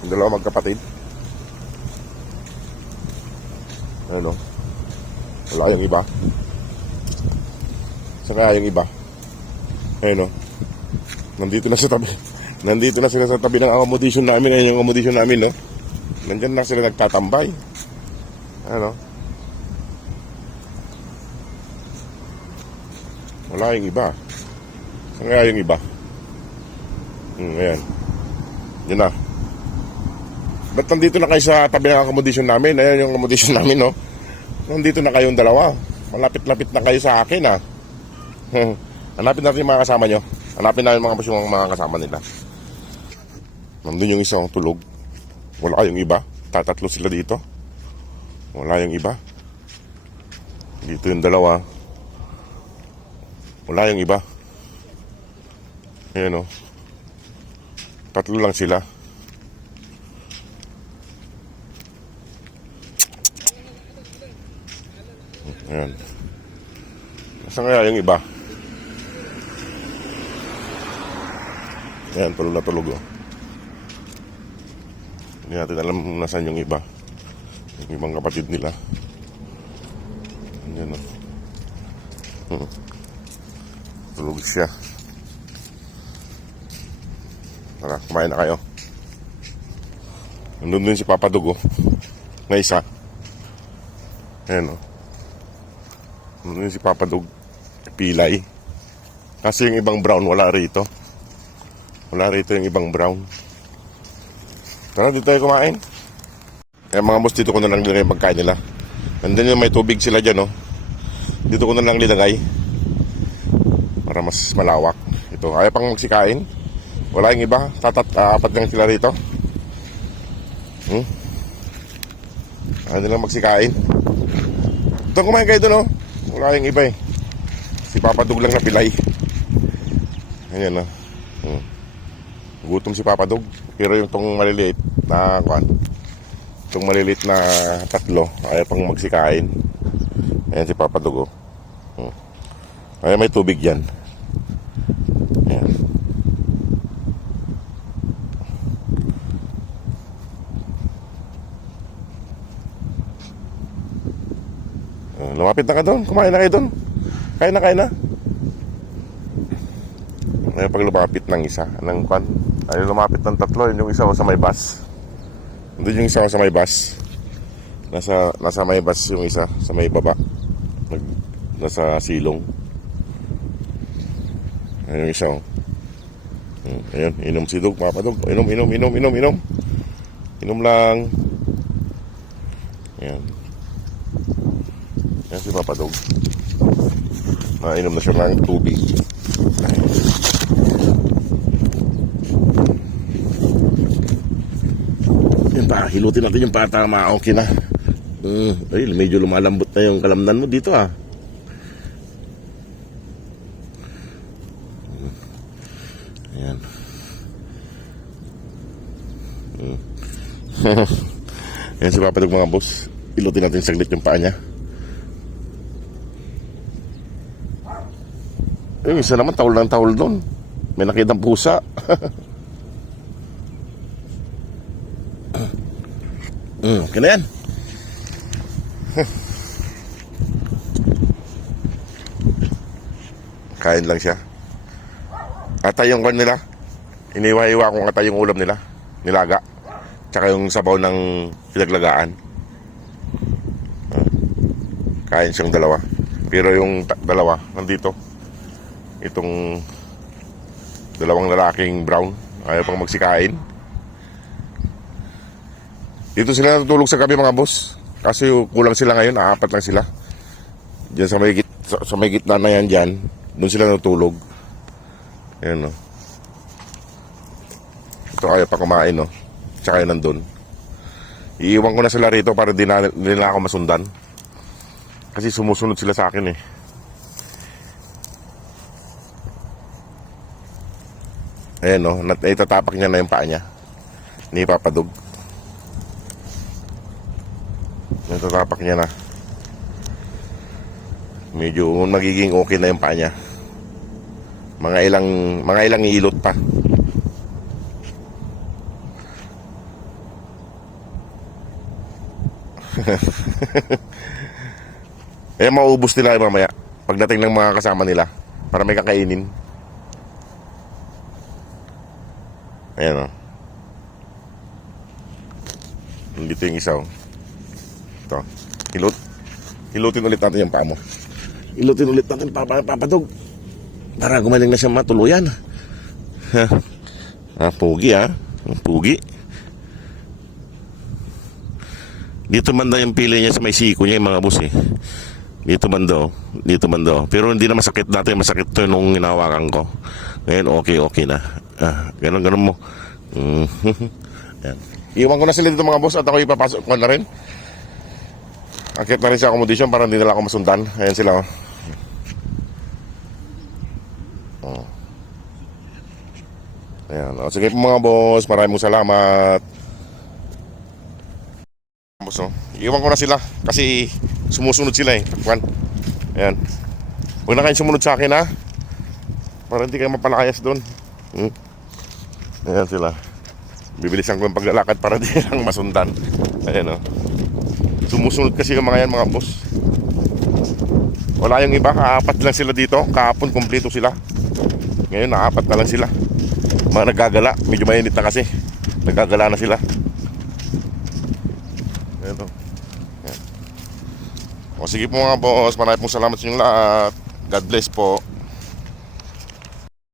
Yung dalawa magkapatid. Ano? Wala yung iba. Saan kaya yung iba? Ayun, no? Nandito na sa tabi. Nandito na sila sa tabi ng accommodation namin. Ayun yung accommodation namin, no? Nandyan na sila nagtatambay. Ano? Wala yung iba. Saan kaya yung iba? Ayan. Yun na. Ba't nandito na kayo sa tabi ng accommodation namin? Ayan yung accommodation namin, no? Nandito na kayong dalawa. Malapit-lapit na kayo sa akin, ha? Hanapin natin yung mga kasama nyo. Hanapin natin mga boss yung mga kasama nila. Nandun yung isang tulog. Wala yung iba. Tatatlo sila dito. Wala yung iba. Dito yung dalawa. Wala yung iba. Ayan, o. Tatlo lang sila. Ayan. Nasaan kaya yung iba? Ayan, tulog na tulog, o. Hindi natin alam nasaan yung iba. Yung ibang kapatid nila. Ayan, o. Tulog siya. Tara, kumain na kayo. Nandun din si Papa Dug, na isa. Ayan, o. Nandun si Papa Dug. Pilay. Kasi yung ibang brown wala rito. Wala rito yung ibang brown. Tara, dito tayo kumain. Kaya mga boss, dito ko na lang nilagay yung pagkain nila. Nandun yung may tubig sila dyan, oh. Dito ko na lang nilagay. Para mas malawak. Ito, ayaw pang magsikain. Wala yung iba. Apat lang sila rito. Ayaw nilang magsikain. Ito, kumain kayo dun, oh. Wala yung iba, eh. Si Papa Dug lang na pilay. Ayan, oh. Gutom si Papa Dug. Pero yung tong maliliit na itong maliliit na tatlo ayaw pang magsikain. Ayan si Papa Dug, oh. Ay, may tubig yan. Ayan. Lumapit na ka doon. Kumain na kayo doon. Kain na, kain na. Ay, pag lumapit ng isa ng ay lumapit ng tatlo. Yun yung isa ko sa may bus. Doon yung isa ko sa may bus. Nasa may bus yung isa. Sa may baba. Nasa silong. Ayun yung isa, oh. Ayun, inom si Dug, Papa Dug. Inom. Inom lang. Ayan. Ayan si Papa Dug. Inom na siya ng tubig. Yan pa, hilutin natin yung pata. Okay na. Ay, medyo lumalambot na yung kalamnan mo dito, ah. Ayan. Ayan si Papa Dug, mga boss. Hilutin natin saglit yung paa niya. Isa naman tahol ng tahol doon. May nakitang pusa. Okay na yan. Kain lang siya. Atay yung kan nila. Iniwa-iwa kong atay yung ulam nila. Nilaga. Tsaka yung sabaw ng pinaglagaan. Kain siyang dalawa. Pero yung dalawa nandito. Itong dalawang lalaking brown ayaw pang magsikain. Dito sila natutulog sa gabi, mga boss. Kasi kulang sila ngayon, apat lang sila. Diyan sa may gitna na yan dyan. Doon sila natutulog. Ayan, no. Ito ayaw pa kumain, no. Tsaka yun nandun. Iiwan ko na sila rito para di na ako masundan. Kasi sumusunod sila sa akin, eh. Ayan, no. Itatapak niya na yung paa niya. Ni Papa Dug. Itatapak niya na. Medyo magiging okay na yung paa niya. Mga ilang ilot pa. Eh, mauubos nila mamaya pagdating ng mga kasama nila para may kakainin. Ayan, oh. Dito yung isa, oh. Ito. Hilutin ulit natin yung paa mo. Hilutin ulit natin papadog. Para gumaling na siya matuluyan. Pugi, ha. Pugi. Dito banda yung pili niya sa may siko niya, yung mga boss, eh. Dito banda, oh. Dito banda, oh. Pero hindi na masakit dati. Masakit to nung hinawakan ko. Ngayon, okay na. Ganun mo. Yan. Iwan ko na sila dito, mga boss, at ako ipapasok ko na rin. Akit na rin sa accommodation para hindi nila ako masundan. Ayan sila, oh. Ayan, oh. Sige po, mga boss, maraming salamat. Boss, oh. Iwan ko na sila kasi sumusunod sila, eh. Takpan. Ayan. Huwag na kayong sumunod sa akin, ha, para hindi kayo mapalayas doon. Ayan sila. Bibilisan ko yung paglalakad para di lang masundan. Ayan, oh. Sumusunod kasi yung mga yan, mga boss. Wala yung iba, kaapat lang sila dito. Kahapon kumpleto sila. Ngayon naapat na lang sila. Mga nagagala, medyo mainit na kasi. Nagagala na sila. Ayan, oh. Ayan. O sige po, mga boss, maraming pong salamat sa inyong lahat. God bless po.